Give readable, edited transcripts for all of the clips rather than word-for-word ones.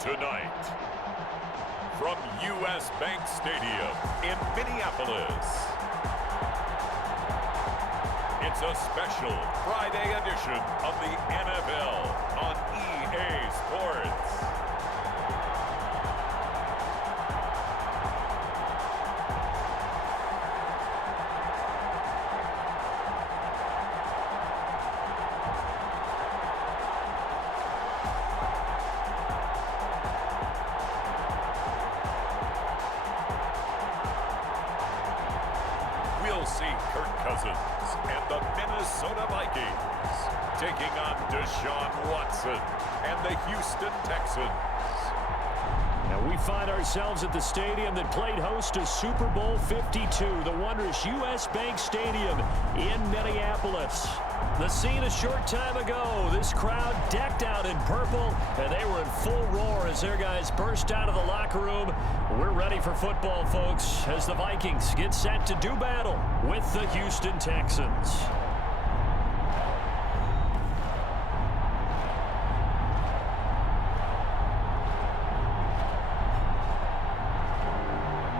Tonight, from U.S. Bank Stadium in Minneapolis, it's a special Friday edition of the NFL on EA Sports. We'll see Kirk Cousins and the Minnesota Vikings taking on Deshaun Watson and the Houston Texans. Now we find ourselves at the stadium that played host to Super Bowl 52, the wondrous U.S. Bank Stadium in Minneapolis. The scene a short time ago, this crowd decked out in purple, and they were in full roar as their guys burst out of the locker room. We're ready for football, folks, as the Vikings get set to do battle with the Houston Texans.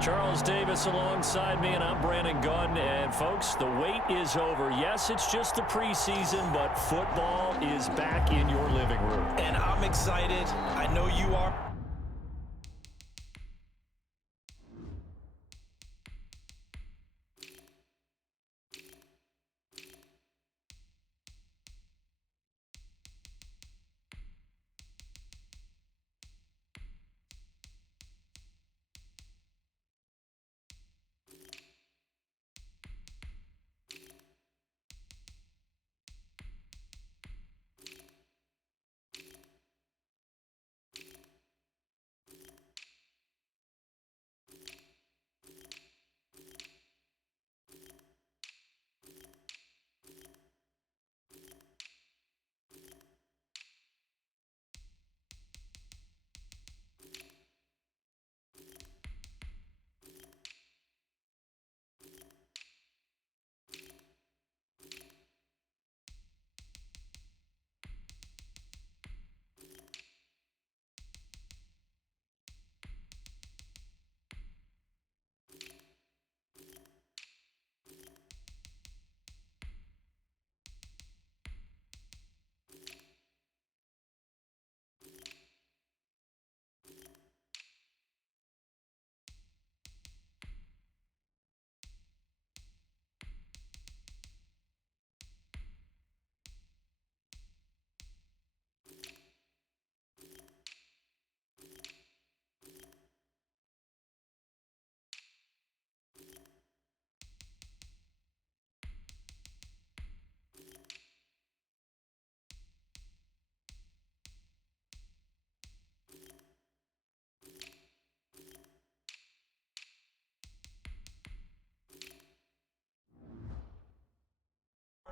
Charles Davis alongside me, and I'm Brandon Gunn. And, folks, the wait is over. Yes, it's just the preseason, but football is back in your living room. And I'm excited. I know you are.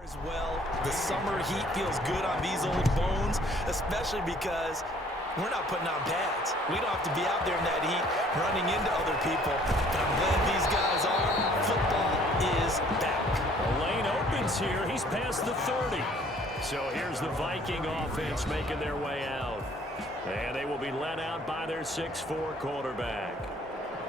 As well, the summer heat feels good on these old bones, especially because we're not putting on pads. We don't have to be out there in that heat running into other people. And I'm glad these guys are. Football is back. The lane opens here. He's past the 30. So here's the Viking offense making their way out. And they will be led out by their 6'4" quarterback.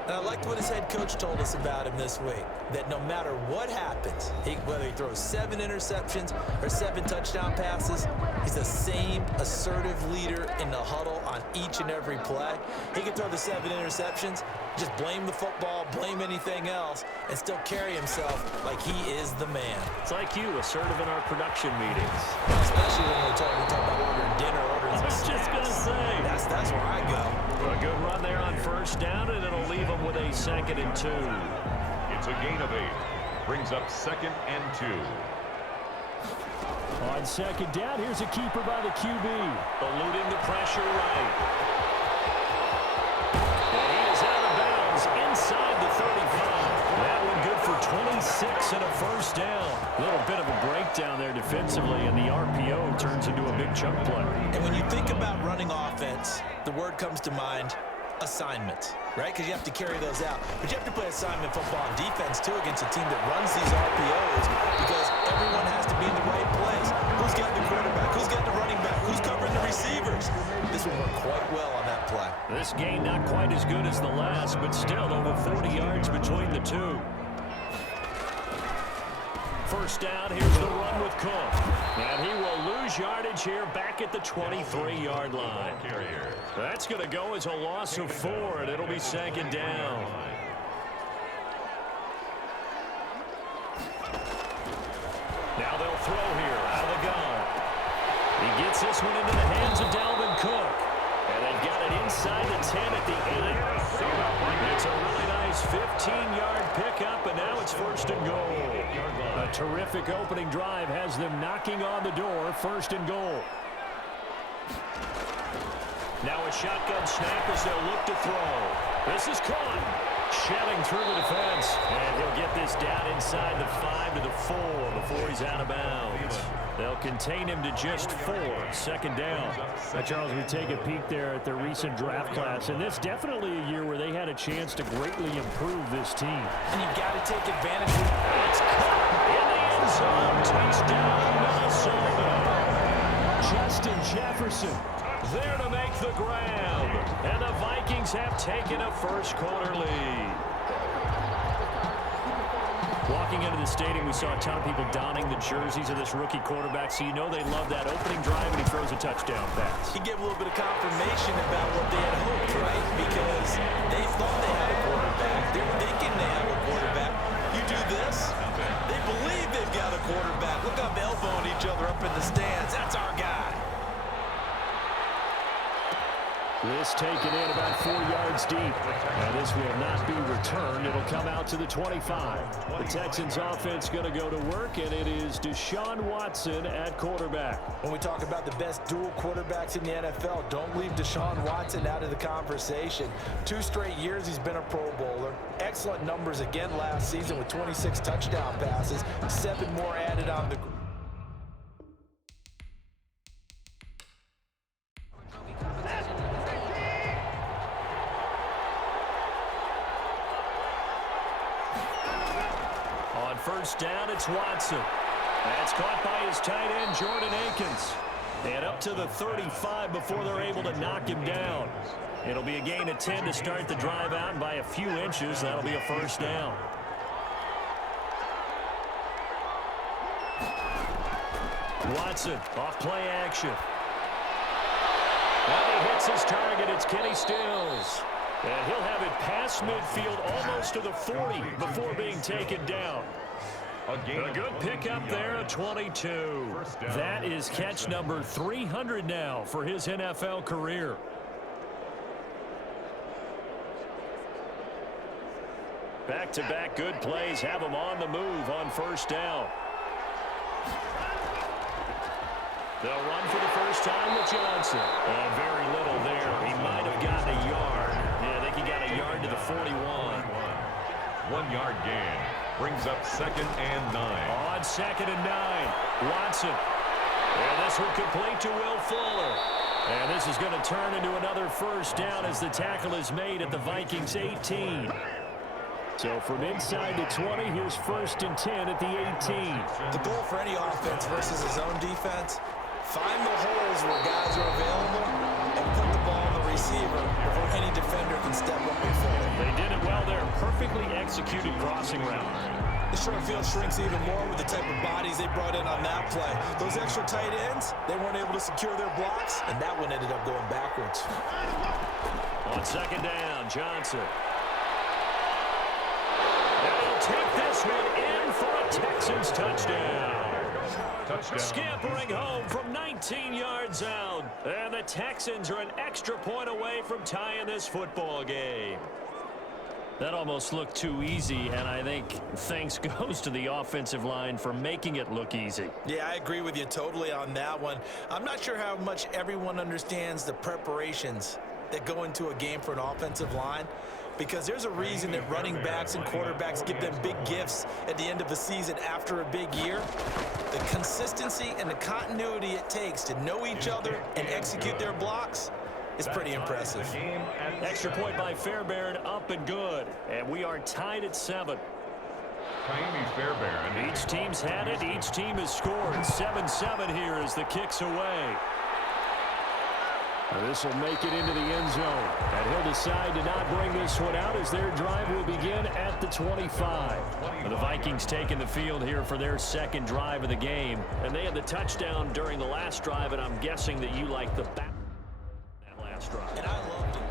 And I liked what his head coach told us about him this week, that no matter what happens, whether he throws 7 interceptions or 7 touchdown passes, he's the same assertive leader in the huddle on each and every play. He can throw the 7 interceptions, just blame the football, blame anything else, and still carry himself like he is the man. It's like you, assertive in our production meetings. Especially when we talk about ordering dinner, ordering I was just going to say. That's where I go. A good run there on first down, and it'll leave them with a 2nd and 2. It's a gain of 8. Brings up 2nd and 2. On 2nd down, here's a keeper by the QB. Eluding the pressure right. And he is out of bounds inside the 35. That one good for 26 and a first down. A little bit of a breakdown there defensively, and the RPO turns into a big chunk play. And when you think about running offense, the word comes to mind, assignment, right? Because you have to carry those out. But you have to play assignment football on defense, too, against a team that runs these RPOs because everyone has to be in the right place. Who's got the quarterback? Who's got the running back? Who's covering the receivers? This will work quite well on that play. This game not quite as good as the last, but still over 40 yards between the two. First down, here's the run with Cook. And he will lose yardage here back at the 23-yard line. That's going to go as a loss of 4, and it'll be second down. Now they'll throw here out of the gun. He gets this one into the hands of Dalvin Cook. And they've got it inside the 10 at the 8. It's a really nice 15-yard pickup, and now it's first and goal. A terrific opening drive has them knocking on the door, first and goal. Now a shotgun snap as they'll look to throw. This is caught. Shelling through the defense, and he'll get this down inside the 5 to the 4 before he's out of bounds. They'll contain him to just 4, second down. Now, Charles, we take a peek there at the recent draft class, and this definitely a year where they had a chance to greatly improve this team. And you've got to take advantage of it. It's caught in the end zone. Touchdown, Minnesota. Justin Jefferson there to make the grab. And the Vikings have taken a first-quarter lead. Walking into the stadium, we saw a ton of people donning the jerseys of this rookie quarterback, so you know they love that opening drive, and he throws a touchdown pass. He gave a little bit of confirmation about what they had hoped, right? Because they thought they had a quarterback. They were thinking they had a quarterback. You do this, they believe they've got a quarterback. Look up, elbowing each other up in the stands. That's our guy. This taken in about 4 yards deep. And this will not be returned. It'll come out to the 25. The Texans offense going to go to work, and it is Deshaun Watson at quarterback. When we talk about the best dual quarterbacks in the NFL, don't leave Deshaun Watson out of the conversation. 2 straight years he's been a Pro Bowler. Excellent numbers again last season with 26 touchdown passes. 7 more added on the group. First down, it's Watson. That's caught by his tight end, Jordan Akins. And up to the 35 before they're able to knock him down. It'll be a gain of 10 to start the drive out by a few inches. That'll be a first down. Watson off play action. And he hits his target. It's Kenny Stills. And he'll have it past midfield almost to the 40 before being taken down. A good pickup there at 22. That is catch number 300 now for his NFL career. Back-to-back good plays have him on the move on first down. They'll run for the first time with Johnson. Very little there. He might have gotten a yard. Yeah, I think he got a yard to the 41. 1 yard gain. Brings up 2nd and 9. On 2nd and 9. Watson. And this will complete to Will Fuller. And this is going to turn into another first down as the tackle is made at the Vikings 18. So from inside the 20, here's 1st and 10 at the 18. The goal for any offense versus his own defense, find the holes where guys are available and put the ball on the receiver before any defender can step up and fill it. They did it well there. Perfectly executed crossing route. The short field shrinks even more with the type of bodies they brought in on that play. Those extra tight ends, they weren't able to secure their blocks, and that one ended up going backwards. On 2nd down, Johnson. They'll take this one in for a Texans touchdown. Scampering home from 19 yards out. And the Texans are an extra point away from tying this football game. That almost looked too easy, and I think thanks goes to the offensive line for making it look easy. Yeah, I agree with you totally on that one. I'm not sure how much everyone understands the preparations that go into a game for an offensive line, because there's a reason that running backs and quarterbacks give them big gifts at the end of the season after a big year. The consistency and the continuity it takes to know each other and execute their blocks is pretty impressive. Extra point by Fairbairn, up and good. And we are tied at 7. Fairbairn. Each team's had it. Each team has scored. 7-7 here as the kick's away. This will make it into the end zone. And he'll decide to not bring this one out as their drive will begin at the 25. The Vikings taking the field here for their second drive of the game. And they had the touchdown during the last drive, and I'm guessing that you like the back that last drive. And I loved it.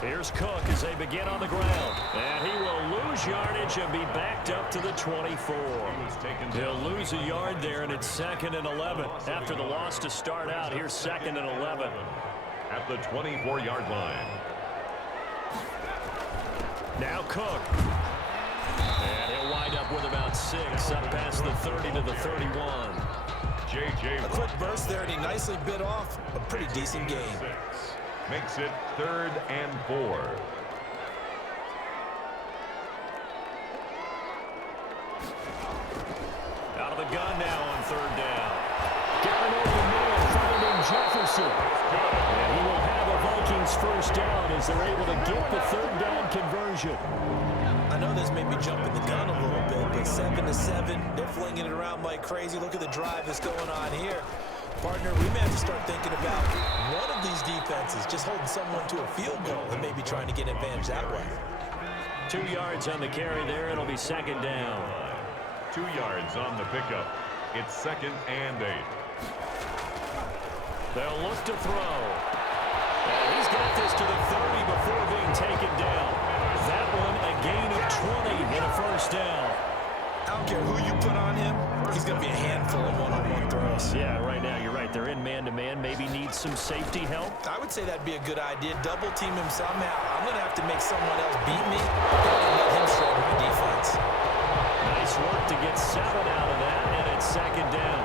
Here's Cook as they begin on the ground. And he will lose yardage and be backed up to the 24. He'll lose a yard there, and it's 2nd and 11. After the loss to start out, here's 2nd and 11. At the 24-yard line. Now Cook. And he'll wind up with about 6, up past the 30 to the 31. A quick burst there, and he nicely bit off a pretty decent game. Makes it 3rd and 4. Out of the gun now on 3rd down. Got it over the middle, found in Jefferson. And he will have a Vikings first down as they're able to get the 3rd down conversion. I know this may be jumping the gun a little bit, but 7-7, they're flinging it around like crazy. Look at the drive that's going on here. Partner, we may have to start thinking about one of these defenses just holding someone to a field goal and maybe trying to get an advantage that way. 2 yards on the carry there. It'll be 2nd down. 2 yards on the pickup. It's 2nd and 8. They'll look to throw. And he's got this to the 30 before being taken down. That one a gain of 20 and a first down. I don't care who you put on him, he's going to be a handful of one-on-one throws. Yeah, right now you're right. They're in man-to-man. Maybe need some safety help. I would say that'd be a good idea. Double team him somehow. I'm going to have to make someone else beat me and let him shred my defense. Nice work to get 7 out of that, and it's 2nd down.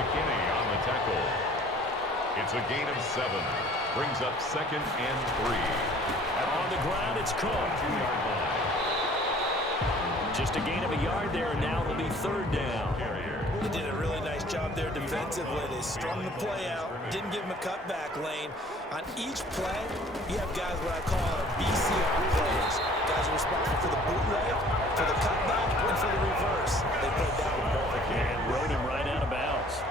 McKinney on the tackle. It's a gain of 7. Brings up 2nd and 3. And on the ground, it's Cook. 2-yard line. Just a gain of a yard there, and now it'll be 3rd down. They did a really nice job there defensively. They strung the play out, didn't give him a cutback lane. On each play, you have guys what I call BCR players. Guys are responsible for the bootleg, for the cutback, and for the reverse. They played that one perfectly. And rode him right out of bounds.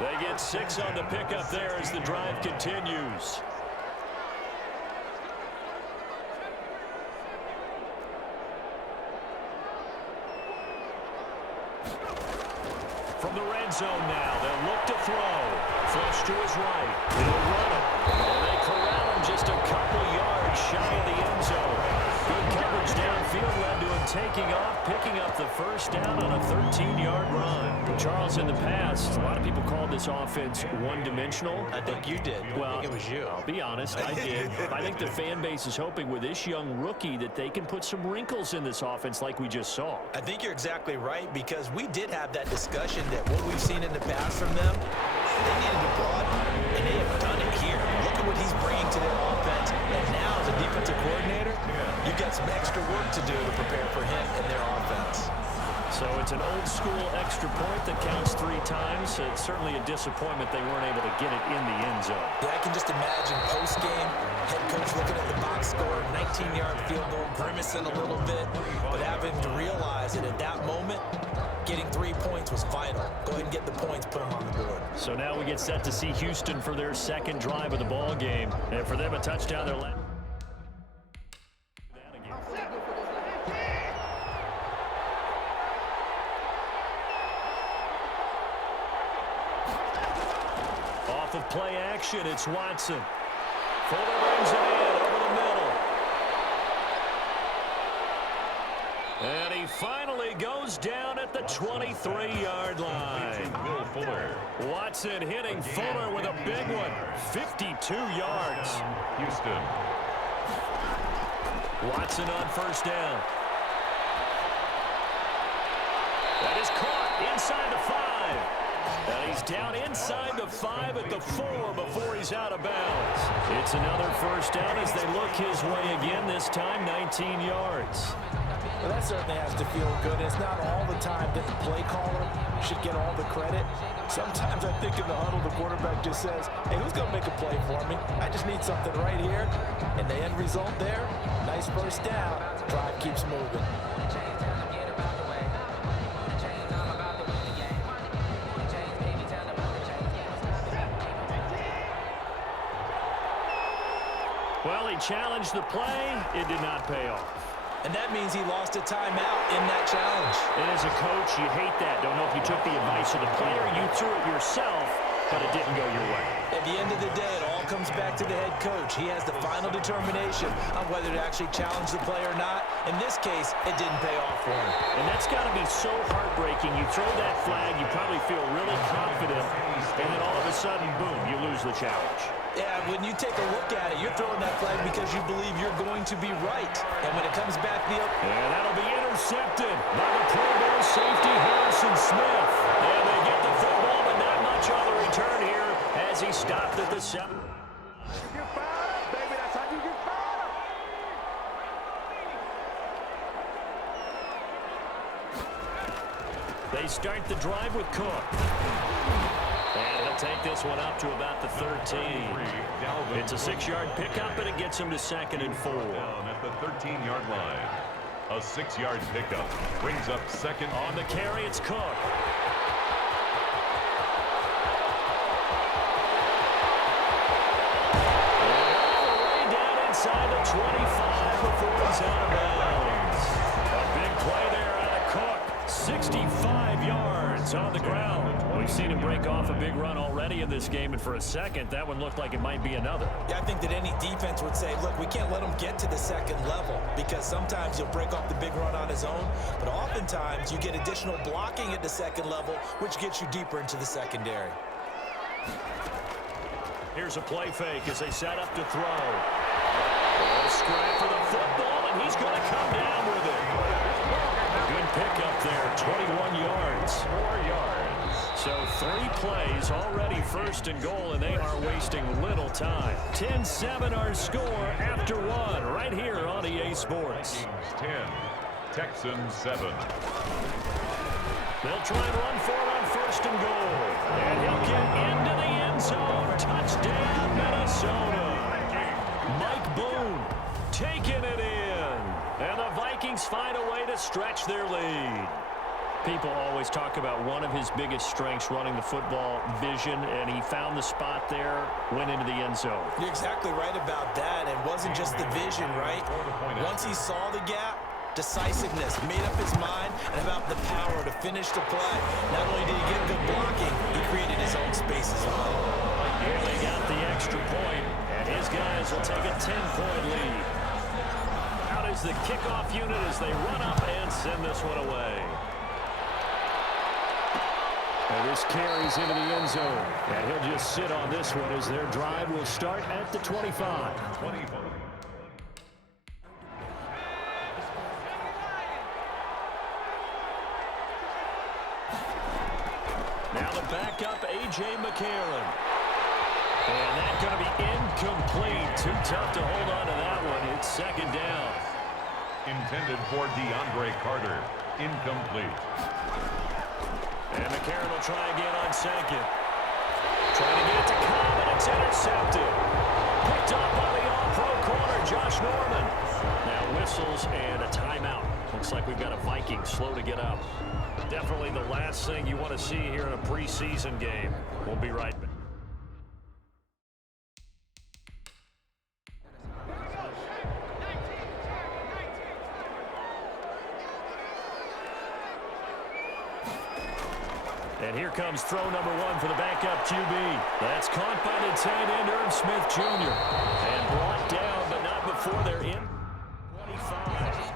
They get 6 on the pickup there as the drive continues. From the red zone now, they'll look to throw. Flush to his right. He'll run it. And they corral him just a couple yards shy of the end zone. Good coverage downfield led to him taking off, picking up the first down on a 13-yard run. Charles, in the past, a lot of people called this offense one-dimensional. I think you did. Well, I think it was you. I'll be honest, I did. I think the fan base is hoping with this young rookie that they can put some wrinkles in this offense like we just saw. I think you're exactly right, because we did have that discussion that what we've seen in the past from them, they needed to broaden, and they have done it here. Look at what he's bringing to their offense, and now as a defensive coordinator, you've got some extra work to do to prepare for him and their offense. So it's an old-school extra point that counts 3 times. It's certainly a disappointment they weren't able to get it in the end zone. Yeah, I can just imagine post-game, head coach looking at the box score, 19-yard field goal, grimacing a little bit, but having to realize that at that moment, getting 3 points was vital. Go ahead and get the points, put them on the board. So now we get set to see Houston for their second drive of the ball game. And for them, a touchdown, they're left. Off of play action, it's Watson. Fuller brings it in over the middle. And he finally goes down at the 23-yard line. Will Fuller. Watson hitting Fuller with a big one. 52 yards. Houston. Watson on first down. That is caught inside the 5. And he's down inside the 5 at the 4 before he's out of bounds. It's another first down as they look his way again, this time 19 yards. Well, that certainly has to feel good. It's not all the time that the play caller should get all the credit. Sometimes I think in the huddle, the quarterback just says, hey, who's going to make a play for me? I just need something right here. And the end result there, nice first down. Drive keeps moving. challenged the play. It did not pay off. And that means he lost a timeout in that challenge. And as a coach, you hate that. Don't know if you took the advice of the player, you threw it yourself, but it didn't go your way. At the end of the day, it all comes back to the head coach. He has the final determination on whether to actually challenge the play or not. In this case, it didn't pay off for him. And that's got to be so heartbreaking. You throw that flag, you probably feel really confident, and then all of a sudden, boom, you lose the challenge. Yeah, when you take a look at it, you're throwing that flag because you believe you're going to be right. And when it comes back the other... And that'll be intercepted by the Pro Bowl safety, Harrison Smith. And they get the football, but not much on the return here as he stopped at the 7. They start the drive with Cook. And he'll take this one up to about the 13. It's a 6-yard pickup, and it gets him to 2nd and 4. Down at the 13-yard line. A 6-yard pickup brings up 2nd. On the carry, it's Cook. Way down inside the 25 before he's out of bounds. A big play there out of Cook. 65 yards on the ground. We've seen him break off a big run already in this game, and for a second, that one looked like it might be another. Yeah, I think that any defense would say, look, we can't let him get to the 2nd level because sometimes he'll break off the big run on his own, but oftentimes you get additional blocking at the 2nd level, which gets you deeper into the secondary. Here's a play fake as they set up to throw. A scrap for the football, and he's going to come down with it. Good pickup there, 21 yards. 4 yards. So 3 plays, already 1st and goal, and they are wasting little time. 10-7 our score after 1, right here on EA Sports. 10, Texans 7. They'll try and run for it on 1st and goal. And he'll get into the end zone. Touchdown, Minnesota. Mike Boone taking it in. And the Vikings find a way to stretch their lead. People always talk about one of his biggest strengths, running the football, vision, and he found the spot there, went into the end zone. You're exactly right about that. It wasn't just the vision, right? Once he saw the gap, decisiveness, made up his mind, and about the power to finish the play. Not only did he get good blocking, he created his own space as well. Here they got the extra point, and his guys will take a 10-point lead. Out is the kickoff unit as they run up and send this one away. And this carries into the end zone. And he'll just sit on this one as their drive will start at the 25. 25. Now the backup, A.J. McCarron. And that's going to be incomplete. Too tough to hold on to that one. It's 2nd down. Intended for DeAndre Carter. Incomplete. And McCarron will try again on 2nd. Trying to get it to Cobb, and it's intercepted. Picked up by the all-pro corner, Josh Norman. Now whistles and a timeout. Looks like we've got a Viking slow to get up. Definitely the last thing you want to see here in a preseason game. We'll be right back. And here comes throw number 1 for the backup QB. That's caught by the tight end, Irv Smith Jr. And brought down, but not before they're in. 25.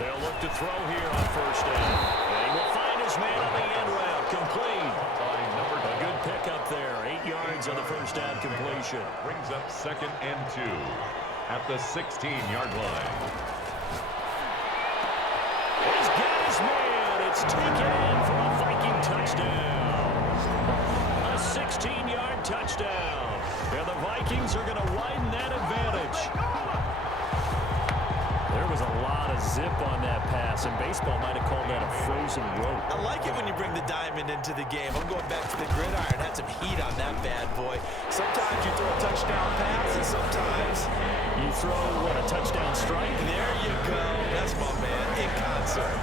They'll look to throw here on first down. And he will find his man on the end route. Complete. A good pickup there. 8 yards on the first down completion. Brings up 2nd and 2 at the 16-yard line. He's got his man. It's taken in for a Viking touchdown. A 16-yard touchdown. And the Vikings are going to widen that advantage. There was a lot of zip on that pass, and baseball might have called that a frozen rope. I like it when you bring the diamond into the game. I'm going back to the gridiron. Had some heat on that bad boy. Sometimes you throw a touchdown pass, and sometimes you throw, a touchdown strike? There you go. That's my man in concert.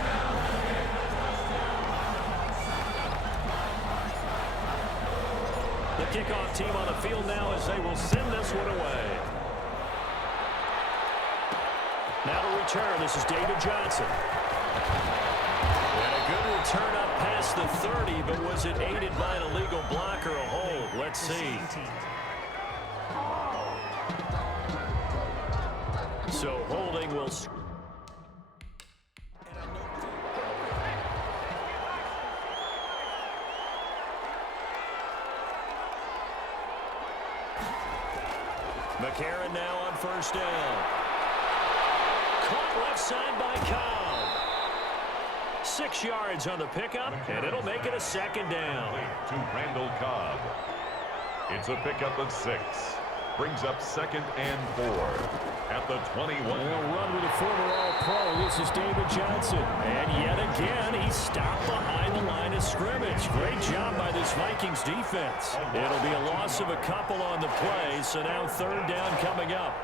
The kickoff team on the field now as they will send this one away. Now to return, this is David Johnson. And a good return up past the 30, but was it aided by an illegal block or a hold? Let's see. So holding will... McCarron now on first down. Caught left side by Cobb. 6 yards on the pickup, and it'll make it a 2nd down. To Randall Cobb. It's a pickup of 6. Brings up 2nd and 4 at the 21. They'll run with a former All-Pro. This is David Johnson. And yet again, he's stopped behind the line of scrimmage. Great job by this Vikings defense. It'll be a loss of a couple on the play, so now 3rd down coming up.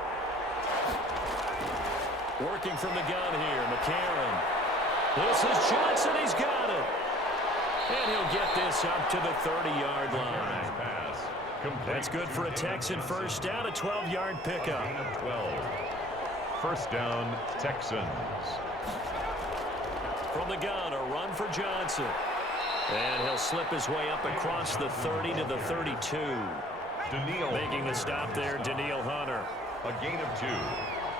Working from the gun here, McCarron. This is Johnson. He's got it. And he'll get this up to the 30-yard line. That's good for a Texan first down, a 12-yard pickup. 12. First down, Texans. From the gun, a run for Johnson. And he'll slip his way up across the 30 to the 32. Making the stop there, Danielle Hunter. A gain of 2.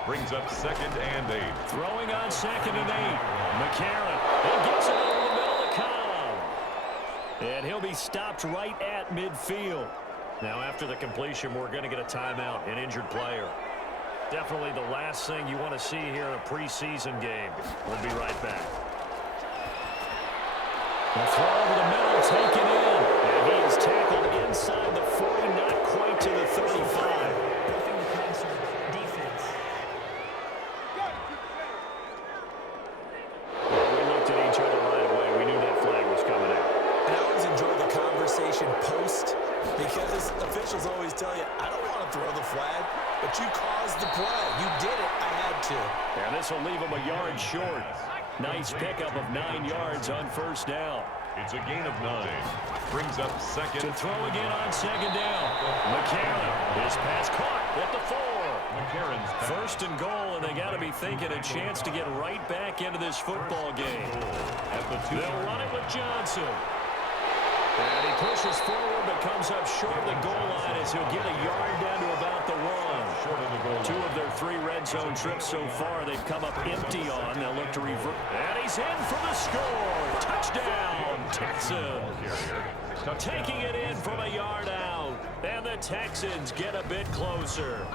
Brings up 2nd and 8. Throwing on 2nd and 8. McCarron. He gets it over the middle of Cobb. And he'll be stopped right at midfield. Now, after the completion, we're going to get a timeout, an injured player. Definitely the last thing you want to see here in a preseason game. We'll be right back. The throw over the middle, taken in. And he is tackled inside the 40, not quite to the 35. Post, because officials always tell you, I don't want to throw the flag, but you caused the play. You did it. I had to. And this will leave him a yard short. Nice pickup of 9 yards on first down. It's a gain of 9. Brings up 2nd. To throw again on 2nd down. McCarron. His pass caught at the 4. McCarron's pass. 1st and goal, and they got to be thinking a chance to get right back into this football game. At the 2. They'll run it with Johnson. And he pushes forward, but comes up short of the goal line as he'll get a yard down to about the 1. Short of the goal line. 2 of their 3 red zone trips so far they've come up empty on. They'll look to revert. And he's in for the score. Touchdown, Texans. Taking it in from a yard out. And the Texans get a bit closer.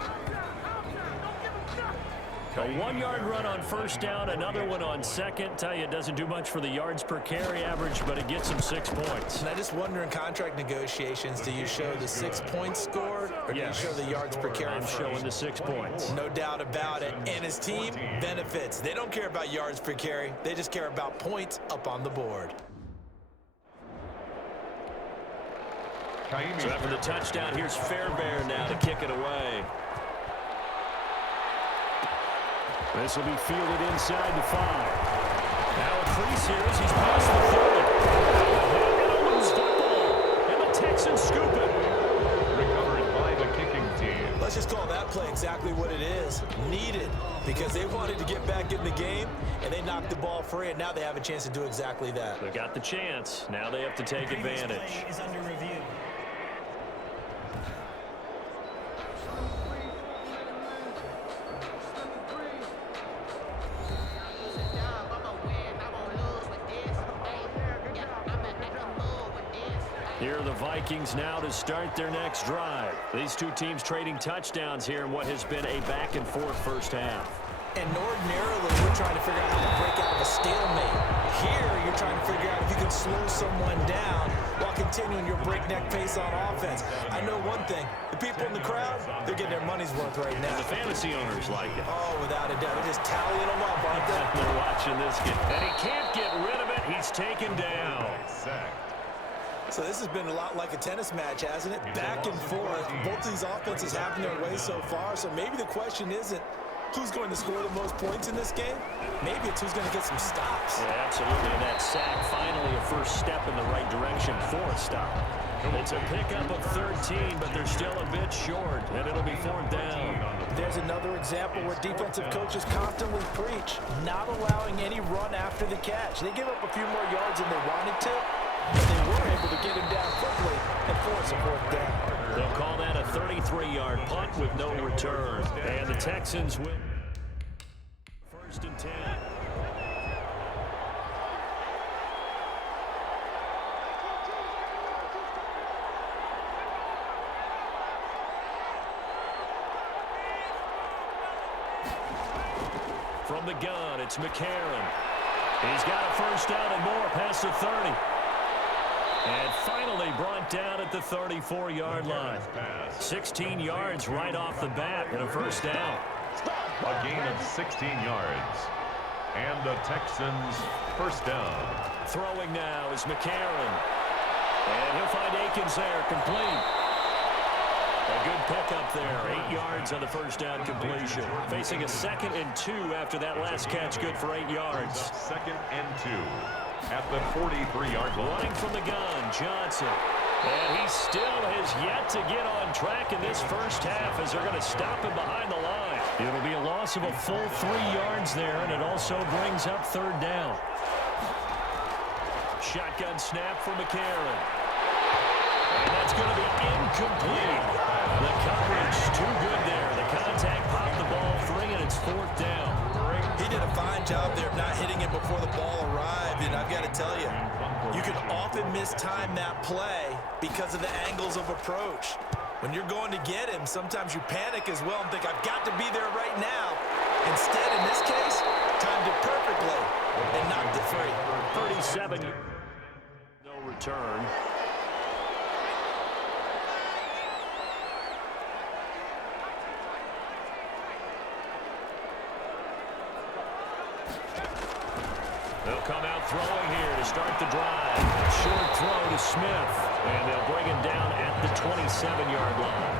A 1-yard run on first down, another one on 2nd. Tell you, it doesn't do much for the yards per carry average, but it gets him 6 points. And I just wonder in contract negotiations, do you show the 6 points scored, or do you show the yards per carry? I'm showing the 6 points. No doubt about it. And his team benefits. They don't care about yards per carry. They just care about points up on the board. So after the touchdown, here's Fairbairn now to kick it away. This will be fielded inside the 5. Now a crease here as he's past the 30. And a loose football. And the Texans scoop it. Recovered by the kicking team. Let's just call that play exactly what it is. Needed. Because they wanted to get back in the game, and they knocked the ball free, and now they have a chance to do exactly that. They got the chance. Now they have to take advantage. Play is under review. are the Vikings now to start their next drive. These two teams trading touchdowns here in what has been a back-and-forth first half. And ordinarily, we're trying to figure out how to break out of a stalemate. Here, you're trying to figure out if you can slow someone down while continuing your breakneck pace on offense. I know one thing. The people in the crowd, they're getting their money's worth right now. And the fantasy owners like it. Oh, without a doubt. They're just tallying them up, aren't they? They're watching this game. And he can't get rid of it. He's taken down. So this has been a lot like a tennis match, hasn't it? Back and forth. Both these offenses having their way so far. So maybe the question isn't who's going to score the most points in this game. Maybe it's who's going to get some stops. Yeah, absolutely. And that sack, finally a first step in the right direction for a stop. It's a pickup of 13, but they're still a bit short, and it'll be 4th down. There's another example where defensive coaches constantly preach, not allowing any run after the catch. They give up a few more yards than they wanted to, but they were able to get him down quickly and force a 4th down. They'll call that a 33-yard punt with no return. And the Texans win 1st and 10. From the gun, it's McCarron. He's got a first down and more past the 30. And finally brought down at the 34-yard line. 16 yards right off the bat and a first down. A gain of 16 yards. And the Texans first down. Throwing now is McCarron. And he'll find Akins there, complete. A good pickup there, 8 yards on the first down completion. Facing a 2nd and 2 after that last catch, good for 8 yards. 2nd and 2 at the 43-yard line. Running from the gun, Johnson. And he still has yet to get on track in this first half as they're going to stop him behind the line. It'll be a loss of a full 3 yards there, and it also brings up 3rd down. Shotgun snap for McCarron. And that's going to be incomplete. The coverage too good there. The contact popped the ball free, and it's 4th down. He did a fine job there of not hitting it before the ball arrived, and I've got to tell you, you can often mistime that play because of the angles of approach. When you're going to get him, sometimes you panic as well and think, I've got to be there right now. Instead, in this case, timed it perfectly and knocked it free. 37. No return. They'll come out throwing here to start the drive. Short throw to Smith. And they'll bring him down at the 27-yard line.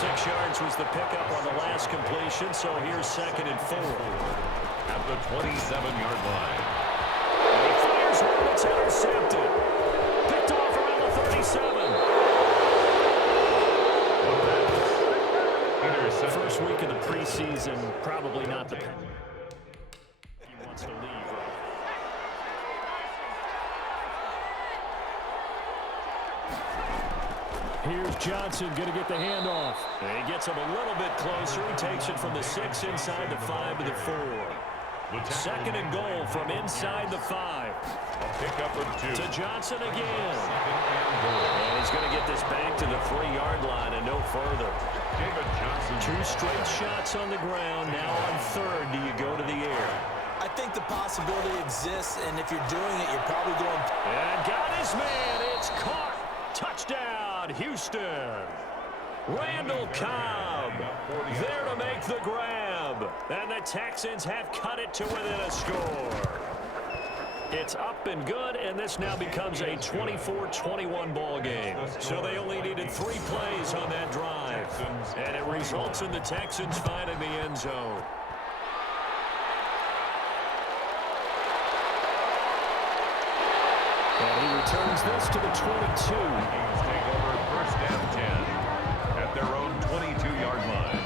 6 yards was the pickup on the last completion, so here's 2nd and 4. At the 27-yard line. And he fires one that's intercepted. Picked off around the 37. First week of the preseason, probably not the pick. He wants to leave. Here's Johnson going to get the handoff. And he gets him a little bit closer. He takes it from the 6 inside the 5 to the 4. 2nd and goal from inside the 5. A pickup of 2. To Johnson again. And he's going to get this back to the 3-yard line and no further. David Johnson. 2 straight shots on the ground. Now on 3rd, do you go to the air? I think the possibility exists, and if you're doing it, you're probably going. And got his man. It's caught. Touchdown, Houston. Randall Cobb there to make the grab. And the Texans have cut it to within a score. It's up and good, and this now becomes a 24-21 ball game. So they only needed 3 plays on that drive. And it results in the Texans finding the end zone. And he returns this to the 22. Take over 1st and 10 at their own 22-yard line.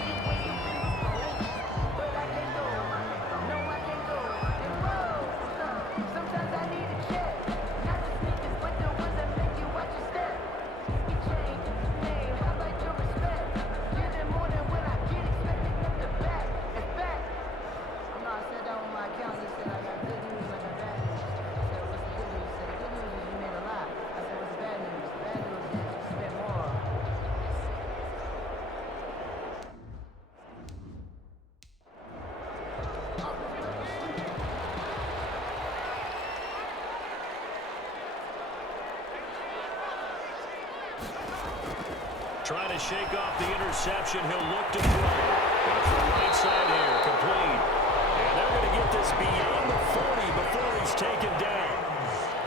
trying to shake off the interception. He'll look to throw. Going for the right side here, complete. And they're going to get this beyond the 40 before he's taken down.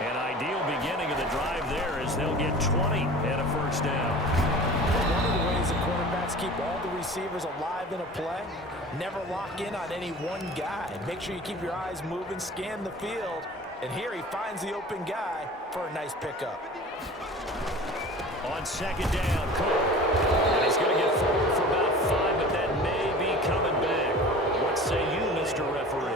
An ideal beginning of the drive there as they'll get 20 and a first down. One of the ways that quarterbacks keep all the receivers alive in a play, never lock in on any one guy. Make sure you keep your eyes moving, scan the field, and here he finds the open guy for a nice pickup. On second down, Cook. And he's going to get forward for about 5, but that may be coming back. What say you, Mr. Referee?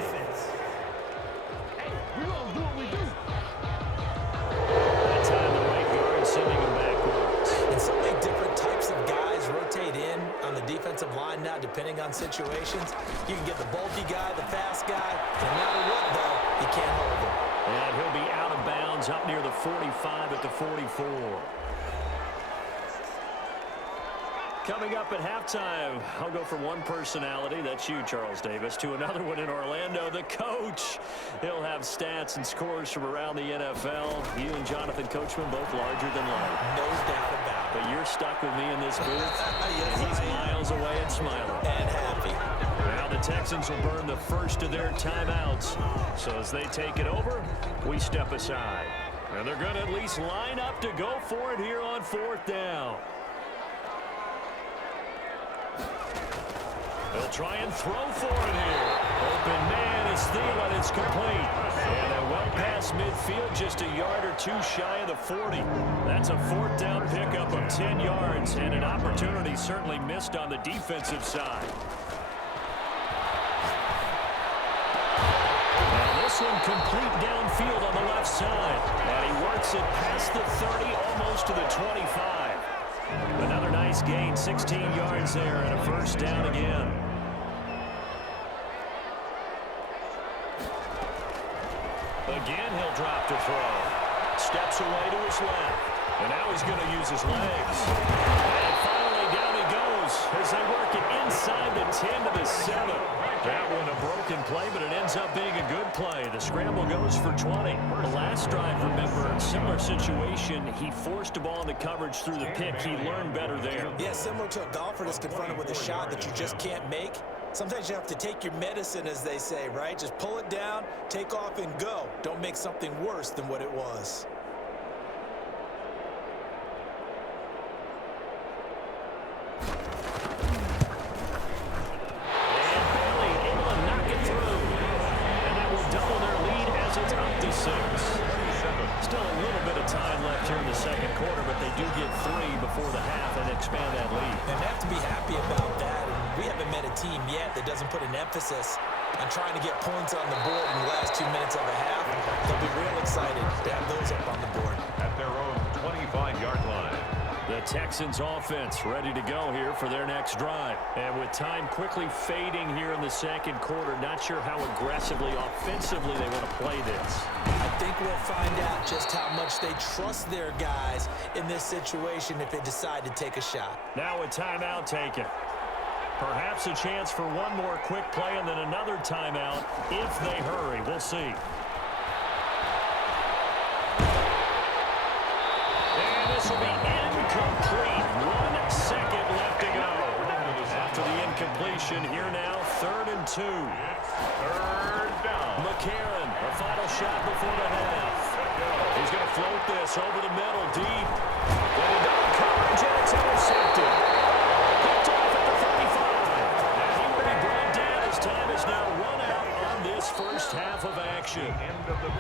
That time the right guard sending him backwards. And so many different types of guys rotate in on the defensive line now, depending on situations. You can get the bulky guy, the fast guy. No matter what, though, you can't hold him. And he'll be out of bounds up near the 45 at the 44. Coming up at halftime, I'll go from one personality, that's you, Charles Davis, to another one in Orlando, the coach. He'll have stats and scores from around the NFL. You and Jonathan Coachman both larger than life. No doubt about it. But you're stuck with me in this booth, Yes, and he's miles away and smiling. And happy. Now the Texans will burn the first of their timeouts. So as they take it over, we step aside. And they're going to at least line up to go for it here on 4th down. They'll try and throw for it here. Open man is Thielen. It's complete. And a well past midfield, just a yard or two shy of the 40. That's a 4th down pickup of 10 yards, and an opportunity certainly missed on the defensive side. Now this one complete downfield on the left side. And he works it past the 30, almost to the 25. Another nice gain, 16 yards there, and a first down again. Again, he'll drop to throw. Steps away to his left. And now he's going to use his legs. And finally, down he goes as they work it inside the 10 to the 7. That one a broken play, but it ends up being a good play. The scramble goes for 20. The last drive, remember, similar situation. He forced a ball in the coverage through the pick. He learned better there. Yeah, similar to a golfer that's confronted with a shot that you just can't make. Sometimes you have to take your medicine, as they say, right? Just pull it down, take off, and go. Don't make something worse than what it was. Still a little bit of time left here in the second quarter, but they do get 3 before the half and expand that lead. And they have to be happy about that. And we haven't met a team yet that doesn't put an emphasis on trying to get points on the board in the last 2 minutes of a half. They'll be real excited to have those up on the board. At their own 25-yard line. The Texans offense ready to go here for their next drive. And with time quickly fading here in the second quarter, not sure how aggressively, offensively they want to play this. I think we'll find out just how much they trust their guys in this situation if they decide to take a shot. Now a timeout taken. Perhaps a chance for one more quick play and then another timeout if they hurry. We'll see. And this will be incomplete. 1 second left to go. After the incompletion, here now, 3rd and 2. 3rd down. McCarron, a final shot before the half. He's going to float this over the middle, deep. And he got coverage, and it's intercepted. Picked off at the 35. And he will be brought down as time is now run out on this first half of action.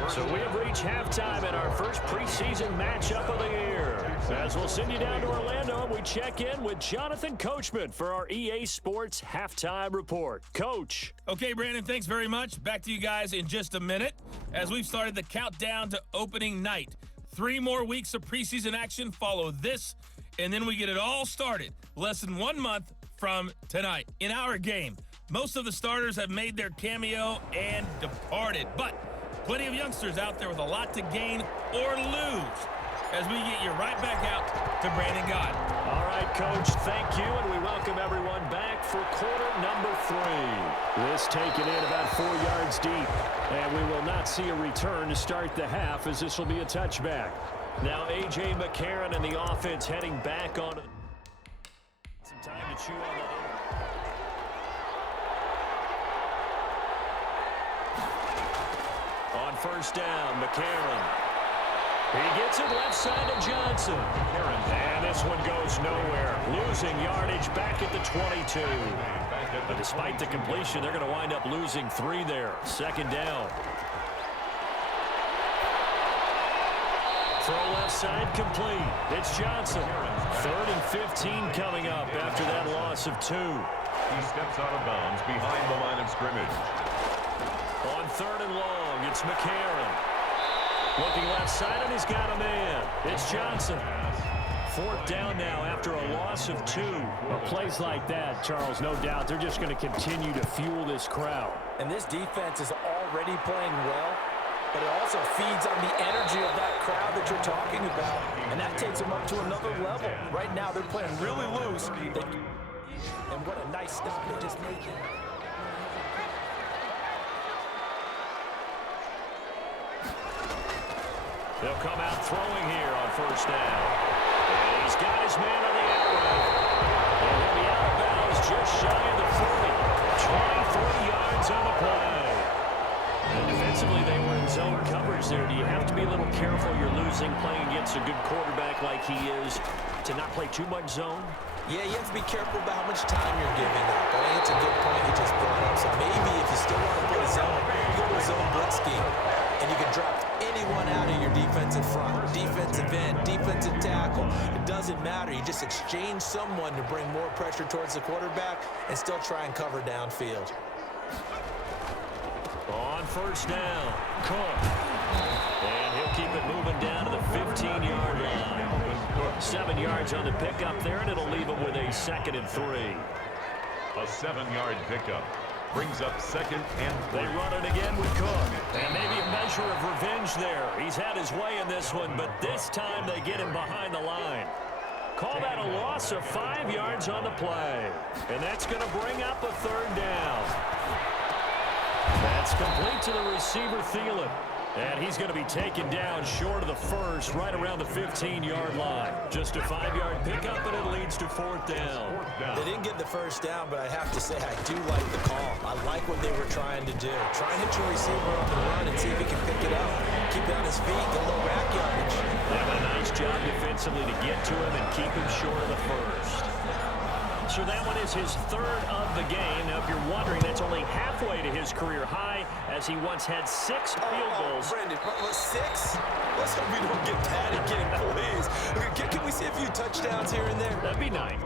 So we have reached halftime in our first preseason matchup of the year. As we'll send you down to Orlando, and we check in with Jonathan Coachman for our EA Sports Halftime Report. Coach. Okay, Brandon, thanks very much. Back to you guys in just a minute as we've started the countdown to opening night. 3 more weeks of preseason action follow this, and then we get it all started less than 1 month from tonight. In our game, most of the starters have made their cameo and departed, but plenty of youngsters out there with a lot to gain or lose as we get you right back out to Brandon God. All right, Coach, thank you, and we welcome everyone back for quarter number 3. This taken in about 4 yards deep, and we will not see a return to start the half as this will be a touchback. Now A.J. McCarron and the offense heading back on. chew on that. On first down, McCarron. He gets it left side to Johnson. And this one goes nowhere. Losing yardage back at the 22. But despite the completion, they're going to wind up losing 3 there. Second down. Throw left side complete. It's Johnson. 3rd and 15 coming up after that loss of 2. He steps out of bounds behind the line of scrimmage. On 3rd and long, it's McCarron. Looking left side, and he's got a man. It's Johnson. 4th down now after a loss of 2. Well, plays like that, Charles, no doubt, they're just going to continue to fuel this crowd. And this defense is already playing well, but it also feeds on the energy of that crowd that you're talking about, and that takes them up to another level. Right now, they're playing really loose. And what a nice stop they just made. They'll come out throwing here on first down. And he's got his man on the outrun. And he'll be out of bounds just shy of the 40. 23 yards on the play. And defensively, they were in zone coverage there. Do you have to be a little careful? You're losing, playing against a good quarterback like he is, to not play too much zone? Yeah, you have to be careful about how much time you're giving up. I think it's a good point you just brought up. So maybe if you still want to play zone, you go to a zone blitz scheme, and you can drop anyone out of your defensive front, defensive end, defensive tackle. It doesn't matter. You just exchange someone to bring more pressure towards the quarterback and still try and cover downfield. On first down, Cook. And he'll keep it moving down to the 15-yard line. 7 yards on the pickup there, and it'll leave him with a 2nd and 3. A 7-yard pickup brings up 2nd and 3. They run it again with Cook. And maybe a measure of revenge there. He's had his way in this one, but this time they get him behind the line. Call that a loss of 5 yards on the play. And that's going to bring up a 3rd down. That's complete to the receiver, Thielen. And he's going to be taken down short of the first, right around the 15-yard line. Just a 5-yard pickup, and it leads to 4th down. They didn't get the first down, but I have to say I do like the call. I like what they were trying to do. Try and hit your receiver on the run and see if he can pick it up. Keep it on his feet, get a little rack yardage. They have a nice job defensively to get to him and keep him short of the first. So that one is his 3rd of the game. Now, if you're wondering, that's only halfway to his career high, as he once had 6 field goals. Brandon, 6? Let's hope we don't get that again, please. Can we see a few touchdowns here and there? That'd be nice.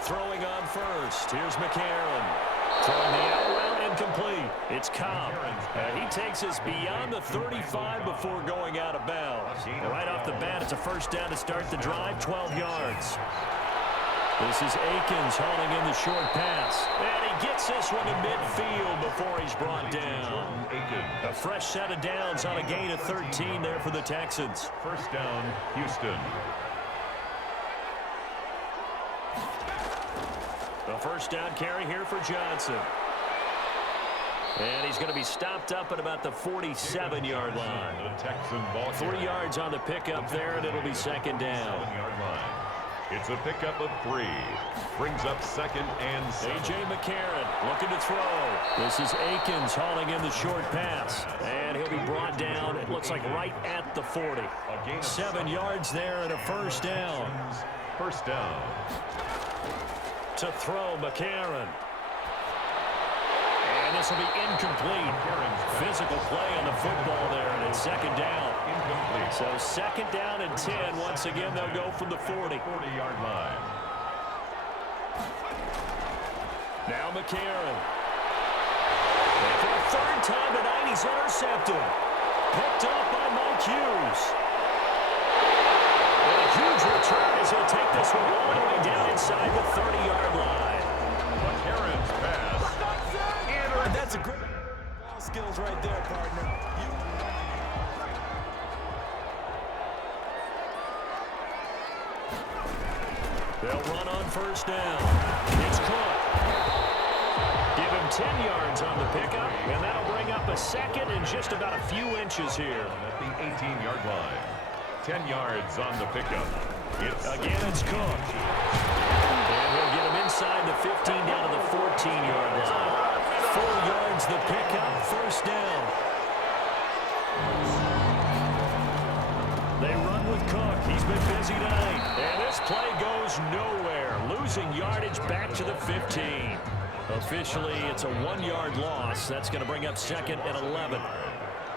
Throwing on first. Here's McCarron. Throwing the out route incomplete. It's Cobb. He takes us beyond the 35 before going out of bounds. Right off the bat, it's a first down to start the drive, 12 yards. This is Akins hauling in the short pass. And he gets this one to midfield before he's brought down. A fresh set of downs on a gain of 13 there for the Texans. First down, Houston. The first down carry here for Johnson. And he's going to be stopped up at about the 47-yard line. The Texan ball 3 yards on the pickup there, and it'll be 2nd down. 7-yard line. It's a pickup of 3. Brings up 2nd and 7. A.J. McCarron looking to throw. This is Akins hauling in the short pass. And he'll be brought down, it looks like right at the 40. 7 yards there and a first down. First down. To throw, McCarron. And this will be incomplete. Physical play on the football there, and it's 2nd down. Incomplete. So 2nd down and 10. Once again, they'll go from the 40. 40-yard line. Now McCarron. And for the 3rd time tonight, he's intercepted. Picked off by Mike Hughes. And a huge return as he'll take this one all the way down inside the 30-yard line. McCarron's pass. And that's a great ball skills right there, partner. They'll run on first down. It's Cook. Give him 10 yards on the pickup, and that'll bring up a second and just about a few inches here. At the 18-yard line. 10 yards on the pickup. It's Cook. And he'll get him inside the 15 down to the 14-yard line. 4 yards the pickup, first down. They run with Cook. He's been busy tonight. And this play goes nowhere. Losing yardage back to the 15. Officially, it's a 1-yard loss. That's going to bring up second and 11.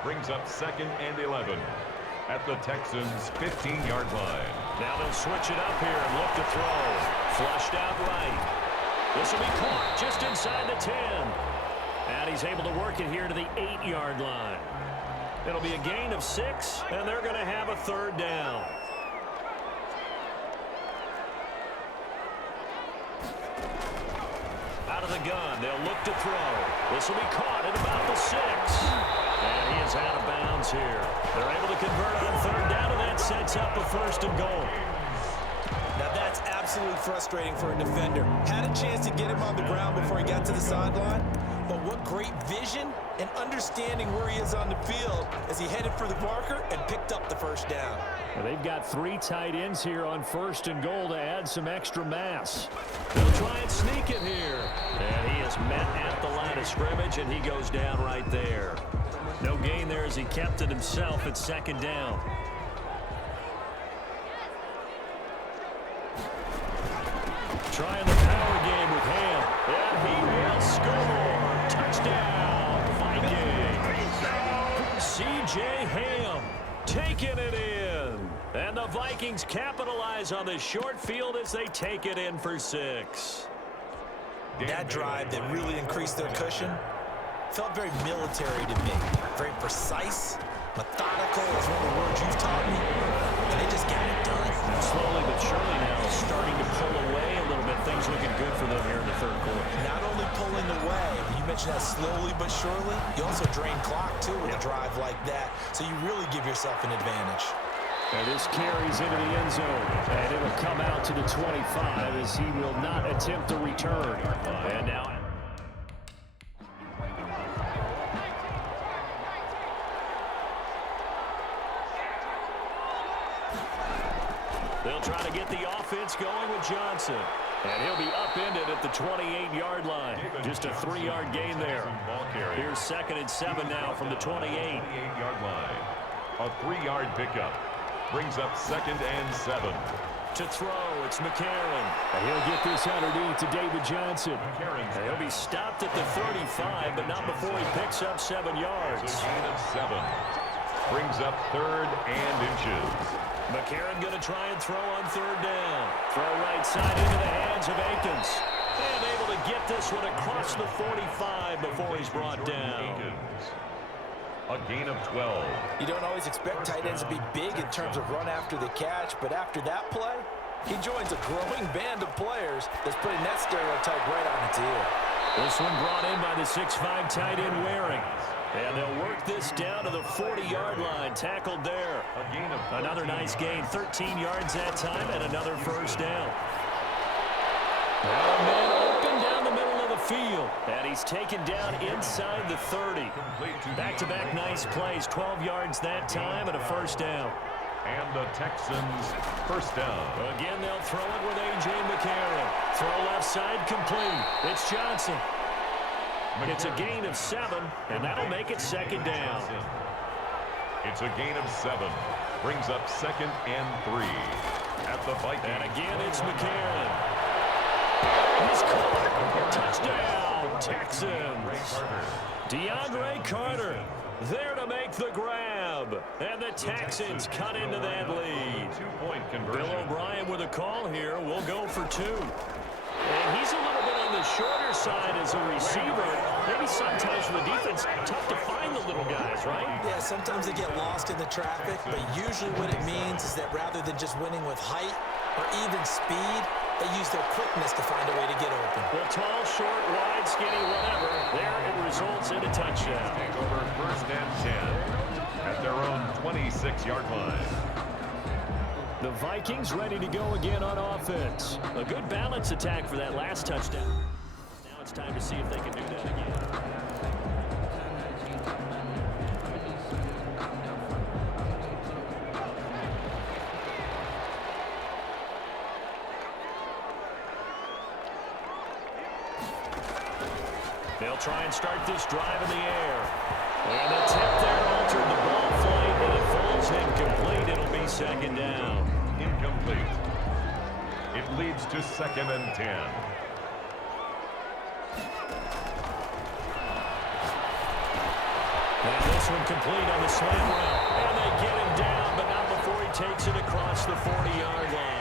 Brings up second and 11 at the Texans' 15-yard line. Now they'll switch it up here and look to throw. Flushed out right. This will be caught just inside the 10. And he's able to work it here to the 8-yard line. It'll be a gain of 6, and they're going to have a third down. Out of the gun, they'll look to throw. This will be caught at about the 6. And he is out of bounds here. They're able to convert on third down, and that sets up a first and goal. Now that's absolutely frustrating for a defender. Had a chance to get him on the ground before he got to the sideline, but what great vision and understanding where he is on the field as he headed for the marker and picked up the first down. Well, they've got 3 tight ends here on first and goal to add some extra mass. They'll try and sneak it here. And he is met at the line of scrimmage, and he goes down right there. No gain there as he kept it himself at second down. Trying the power game with Ham. And he will score. Touchdown, Vikings. C.J. Ham taking it in. And the Vikings capitalize on this short field as they take it in for 6. That drive that really increased their cushion felt very military to me. Very precise, methodical is one of the words you've taught me. And they just got it done. Slowly but surely now starting to pull away a little bit. Things looking good for them here in the third quarter. Not only pulling away, you mentioned that slowly but surely, you also drain clock too with a drive like that. So you really give yourself an advantage. And this carries into the end zone. And it'll come out to the 25 as he will not attempt a return. And now they'll try to get the offense going with Johnson. And he'll be upended at the 28-yard line. Just a 3-yard gain there. Here's second and 7 now from the 28-yard line. A 3-yard pickup. Brings up second and 7. To throw, it's McCarron. And he'll get this underneath to David Johnson. And he'll be stopped at the 35, but not before he picks up 7 yards. Gain of 7. Brings up third and inches. McCarron going to try and throw on third down. Throw right side into the hands of Akins. And able to get this one across the 45 before he's brought down. A gain of 12. You don't always expect tight ends to be big in terms of run after the catch, but after that play, he joins a growing band of players that's putting that stereotype right on its ear. This one brought in by the 6'5 tight end Waring. And they'll work this down to the 40-yard line. Tackled there. Another nice gain. 13 yards that time and another first down. Now a man open down the middle of the field. And he's taken down inside the 30. Back-to-back nice plays. 12 yards that time and a first down. And the Texans first down. Again, they'll throw it with A.J. McCarron. Throw left side complete. It's Johnson. It's a gain of 7, and that'll make it second down. It's a gain of 7. Brings up second and 3 at the Vikings. And again, it's McCarron. He's caught. Touchdown, Texans. DeAndre Carter there to make the grab. And the Texans cut into that lead. 2-point conversion. Bill O'Brien with a call here. We'll go for 2. And he's a little bit on the shorter side as a receiver. Maybe sometimes for the defense, tough to find the little guys, right? Yeah, sometimes they get lost in the traffic, but usually what it means is that rather than just winning with height or even speed, they use their quickness to find a way to get open. Well, tall, short, wide, skinny, whatever. There it results in a touchdown. Take over first and 10 at their own 26-yard line. The Vikings ready to go again on offense. A good balance attack for that last touchdown. Now it's it's time to see if they can do that again. They'll try and start this drive in the air. And the tip there altered the ball flight, and it falls incomplete. It'll be second down. Incomplete. It leads to 2nd and 10. And this one complete on the slant route. And they get him down, but not before he takes it across the 40-yard line.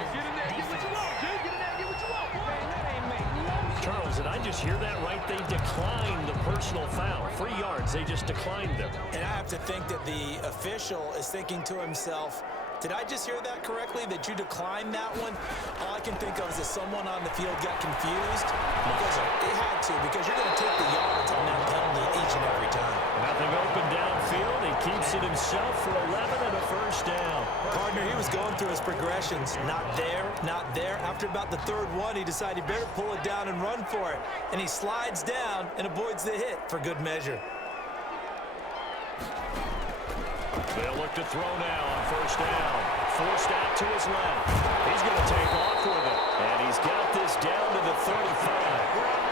Get in there, get what you want, dude. Get in there, get what you want, boy. That ain't make no sense. Charles, did I just hear that right? They declined the personal foul. 3 yards, they just declined them. And I have to think that the official is thinking to himself, did I just hear that correctly, that you declined that one? All I can think of is that someone on the field got confused because it had to, because you're going to take the yards on that penalty each and every time. Nothing open downfield. He keeps it himself for 11 and a first down. Partner, he was going through his progressions. Not there, not there. After about the 3rd one, he decided he better pull it down and run for it. And he slides down and avoids the hit for good measure. They'll look to throw now on first down. Forced out to his left. He's going to take off with it. And he's got this down to the 35.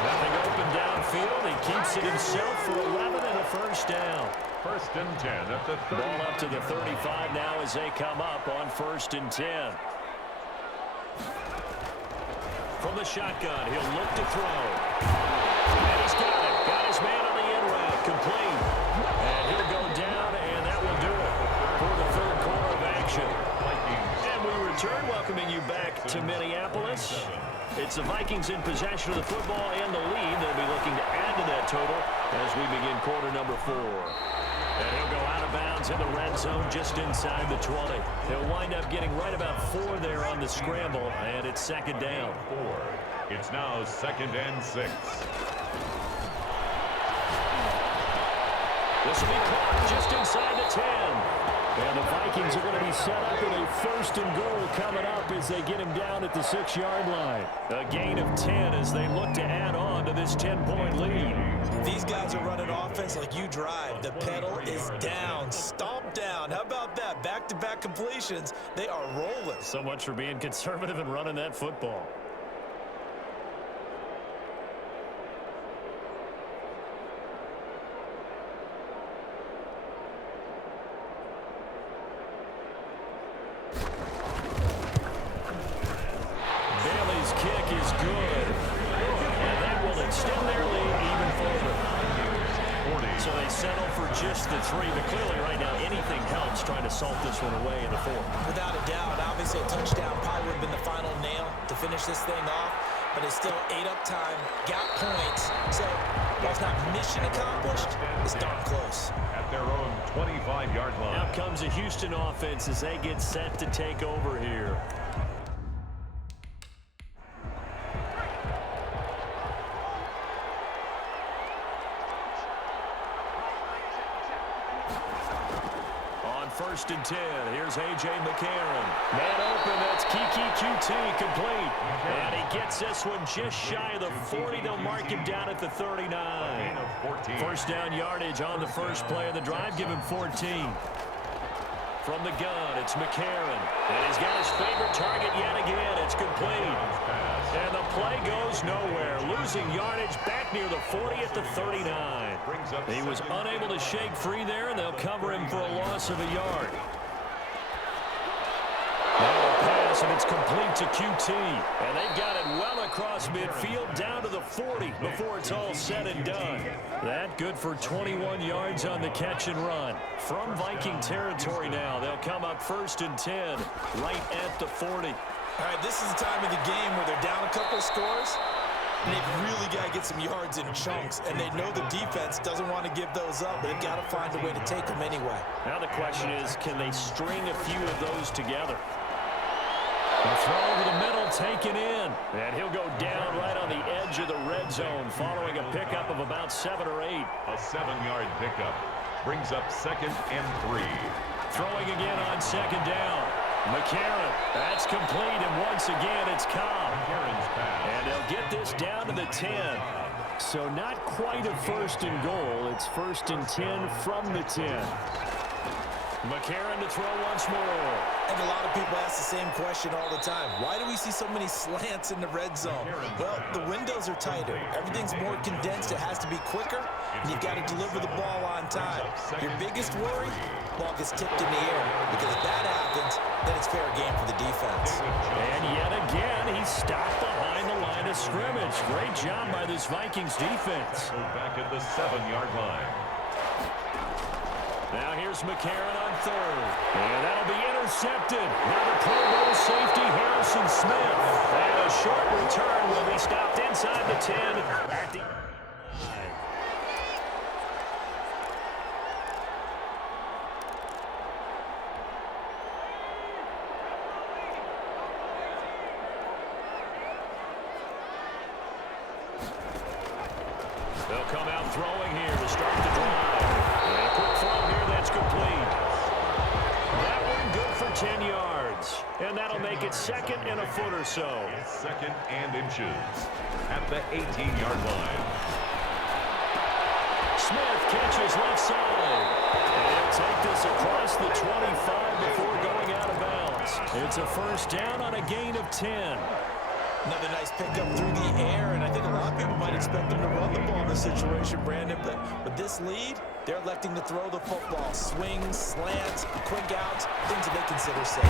Nothing open downfield. He keeps it himself for 11 and a first down. 1st and 10 at the 30. Ball up to the 35 now as they come up on 1st and 10. From the shotgun, he'll look to throw. And he's got it. Got his man on the in route. Complete. And he'll go down, and that will do it for the 3rd quarter of action. And we return, welcoming you back to Minneapolis. It's the Vikings in possession of the football and the lead. They'll be looking to add to that total as we begin quarter number 4. And he'll go out of bounds in the red zone just inside the 20. He'll wind up getting right about 4 there on the scramble, and it's 2nd down. 4. It's now 2nd and 6. This will be caught just inside the 10. And the Vikings are going to be set up in a 1st and goal coming up as they get him down at the 6-yard line. A gain of 10 as they look to add on to this 10-point lead. These guys are running offense like you drive. The pedal is down, stomp down. How about that? Back-to-back completions. They are rolling. So much for being conservative and running that football. Just the 3, but clearly right now anything helps trying to salt this one away in the 4th. Without a doubt, obviously a touchdown probably would have been the final nail to finish this thing off, but it's still 8 up time, got points, so while it's not mission accomplished, it's darn close. At their own 25-yard line. Now comes the Houston offense as they get set to take over here. First and 10. Here's A.J. McCarron. Man open. That's Kiki QT complete. And he gets this one just shy of the 40. They'll mark him down at the 39. First down yardage on the first play of the drive. Give him 14. From the gun, it's McCarron. And he's got his favorite target yet again. It's complete. And the play goes nowhere. Losing yardage back near the 40 at the 39. He was unable to shake free there, and they'll cover him for a loss of a yard. Now a pass, and it's complete to QT. And they've got it well across midfield down to the 40 before it's all said and done. That good for 21 yards on the catch and run. From Viking territory now, they'll come up 1st and 10 right at the 40. All right, this is the time of the game where they're down a couple scores, and they've really got to get some yards in chunks, and they know the defense doesn't want to give those up, but they've got to find a way to take them anyway. Now the question is, can they string a few of those together? The throw over the middle, taken in, and he'll go down right on the edge of the red zone following a pickup of about 7 or 8. A 7-yard pickup brings up 2nd and 3. Throwing again on 2nd down. McCarron, that's complete, and once again it's Cobb. And they'll get this down to the 10. So not quite a 1st and goal. It's 1st and 10 from the 10. McCarron to throw once more. And a lot of people ask the same question all the time. Why do we see so many slants in the red zone? Well, the windows are tighter. Everything's more condensed. It has to be quicker, and you've got to deliver the ball on time. Your biggest worry, ball gets tipped in the air. Because if that happens, then it's fair game for the defense. And yet again, he's stopped behind the line of scrimmage. Great job by this Vikings defense. Back at the 7-yard line. Now here's McCarron on 3rd. And that'll be intercepted. Now the Pro Bowl safety, Harrison Smith. And a short return will be stopped inside the 10. At the 9. They'll come out throwing here to start the drive. And a quick throw here, that's complete. That one good for 10 yards. And that'll make it 2nd and a foot or so. 2nd and inches at the 18-yard line. Smith catches left side. And he'll take this across the 25 before going out of bounds. It's a 1st down on a gain of 10. Another nice pickup through the air, and I think a lot of people might expect them to run the ball in this situation, Brandon, but with this lead, they're electing to throw the football. Swings, slants, quick outs, things that they consider safe.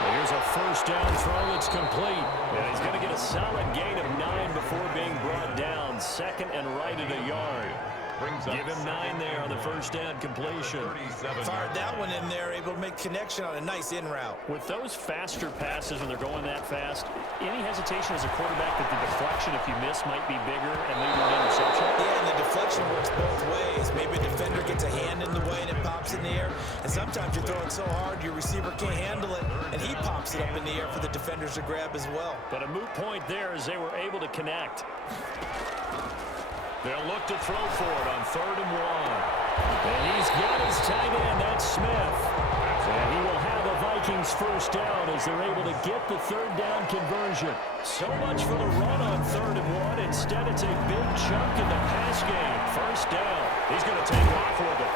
Well, here's a 1st down throw that's complete. And he's going to get a solid gain of 9 before being brought down. 2nd and right at a yard. Give him 9 there on the 1st down completion. Fired that one in there, able to make connection on a nice in route. With those faster passes when they're going that fast, any hesitation as a quarterback that the deflection, if you miss, might be bigger and lead to an interception? Yeah, and the deflection works both ways. Maybe a defender gets a hand in the way and it pops in the air. And sometimes you're throwing so hard your receiver can't handle it, and he pops it up in the air for the defenders to grab as well. But a moot point there as they were able to connect. They'll look to throw for it on 3rd and 1. And he's got his tight end, that's Smith. And he will have a Vikings 1st down as they're able to get the 3rd down conversion. So much for the run on 3rd and 1. Instead, it's a big chunk in the pass game. 1st down. He's going to take off with it.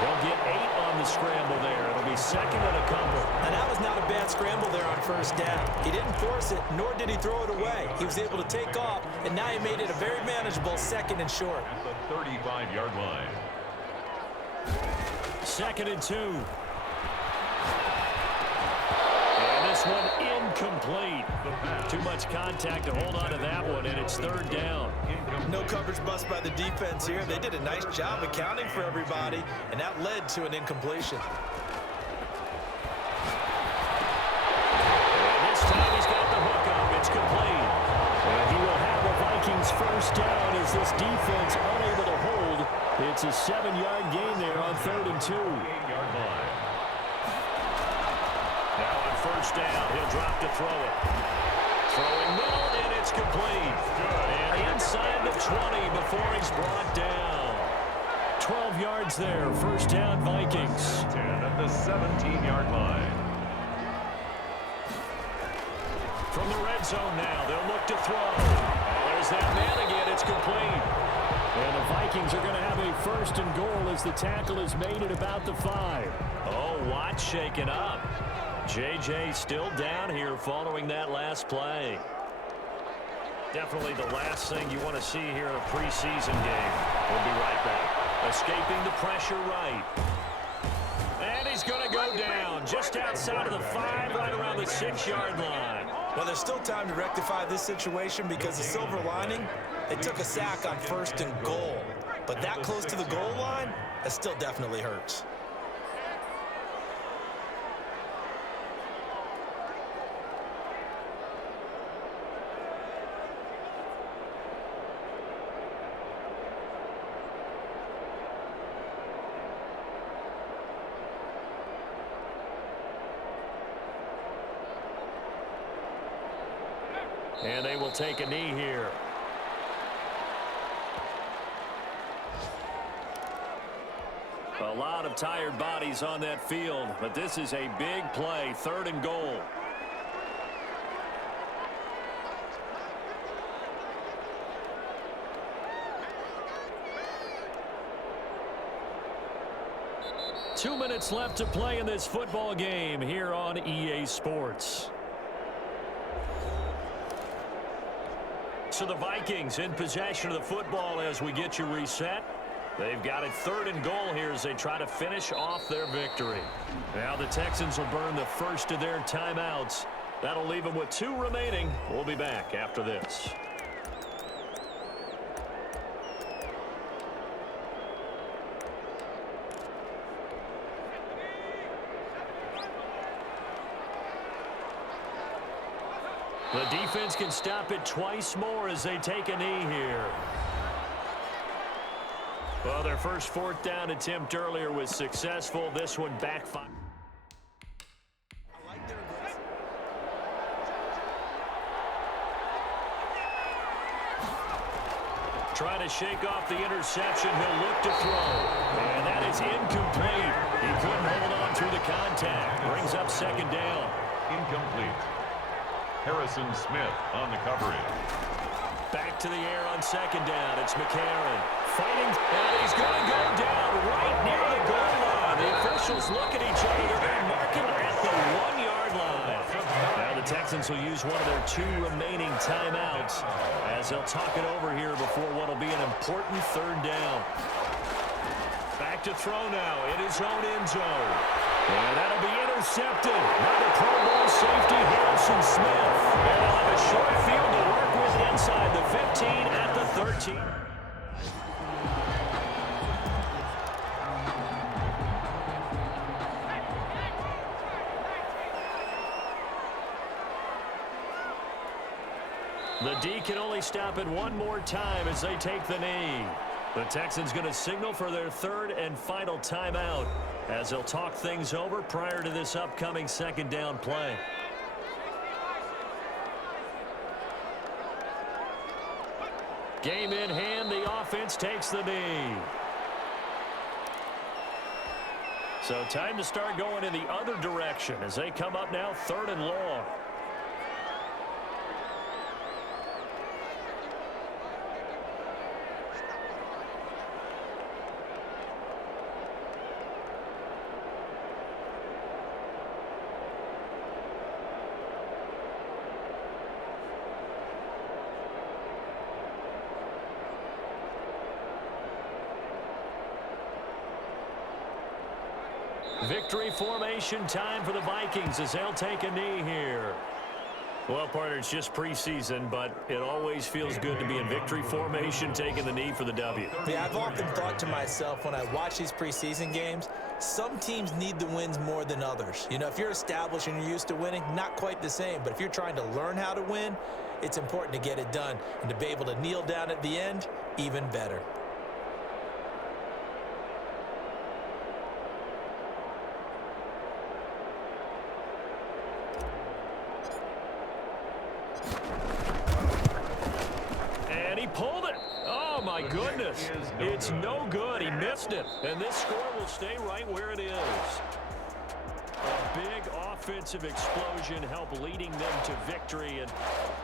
He'll get 8 on the scramble there. It'll be 2nd and a couple. And that was not a bad scramble there on 1st down. He didn't force it, nor did he throw it away. He was able to take off, and now he made it a very manageable 2nd and short. At the 35-yard line. 2nd and 2. And this one incomplete. Too much contact to hold on to that one, and it's 3rd down. No coverage bust by the defense here. They did a nice job accounting for everybody, and that led to an incompletion. And this time he's got the hook up. It's complete. And he will have the Vikings 1st down as this defense unable to hold. It's a 7-yard gain there on 3rd and 2. 8-yard line. Now on 1st down, he'll drop to throw it. Throwing middle, and it's complete. And inside the 20 before he's brought down. 12 yards there, 1st down Vikings. 10 at the 17-yard line. From the red zone now, they'll look to throw. There's that man again, it's complete. And the Vikings are going to have a 1st and goal as the tackle is made at about the 5. Oh, Watt shaken up. J.J. still down here following that last play. Definitely the last thing you want to see here in a preseason game. We'll be right back. Escaping the pressure right. And he's going to go down just outside of the 5, right around the 6-yard line. Well, there's still time to rectify this situation because the silver lining, they took a sack on 1st and goal. But that close to the goal line, that still definitely hurts. And they will take a knee here. A lot of tired bodies on that field, but this is a big play, 3rd and goal. Two minutes left to play in this football game here on EA Sports. So the Vikings in possession of the football as we get you reset. They've got it 3rd and goal here as they try to finish off their victory. Now the Texans will burn the first of their timeouts. That'll leave them with 2 remaining. We'll be back after this. The defense can stop it twice more as they take a knee here. Well, their first 4th down attempt earlier was successful. This one backfired. Trying to shake off the interception. He'll look to throw. And that is incomplete. He couldn't hold on through the contact. Brings up 2nd down. Incomplete. Harrison Smith on the coverage. Back to the air on 2nd down. It's McCarron fighting, and he's going to go down right near the goal line. The officials look at each other. They're going to mark him at the 1-yard line. Now the Texans will use one of their 2 remaining timeouts as they'll talk it over here before what will be an important 3rd down. Back to throw now in his own end zone. And that'll be intercepted by the Pro Bowl safety Harrison Smith. And they'll have a short field to work with inside the 15 at the 13. The D can only stop it 1 more time as they take the knee. The Texans going to signal for their 3rd and final timeout as they'll talk things over prior to this upcoming 2nd down play. Game in hand, the offense takes the knee. So time to start going in the other direction as they come up now 3rd and long. Victory formation time for the Vikings as they'll take a knee here. Well, partner, it's just preseason, but it always feels good to be in victory formation, taking the knee for the W. Yeah, I've often thought to myself when I watch these preseason games, some teams need the wins more than others. You know, if you're established and you're used to winning, not quite the same. But if you're trying to learn how to win, it's important to get it done. And to be able to kneel down at the end, even better. Pulled it. Oh, my goodness. It's no good. He missed it. And this score will stay right where it is. A big offensive explosion helped leading them to victory. And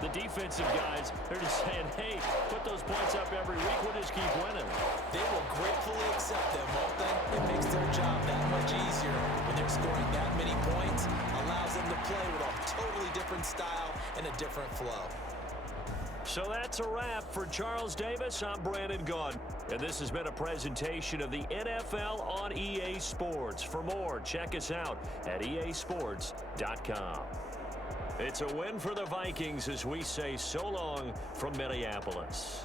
the defensive guys, they're just saying, hey, put those points up every week. We'll just keep winning. They will gratefully accept them, won't they? It makes their job that much easier when they're scoring that many points. Allows them to play with a totally different style and a different flow. So that's a wrap for Charles Davis. I'm Brandon Gaudin. And this has been a presentation of the NFL on EA Sports. For more, check us out at easports.com. It's a win for the Vikings as we say so long from Minneapolis.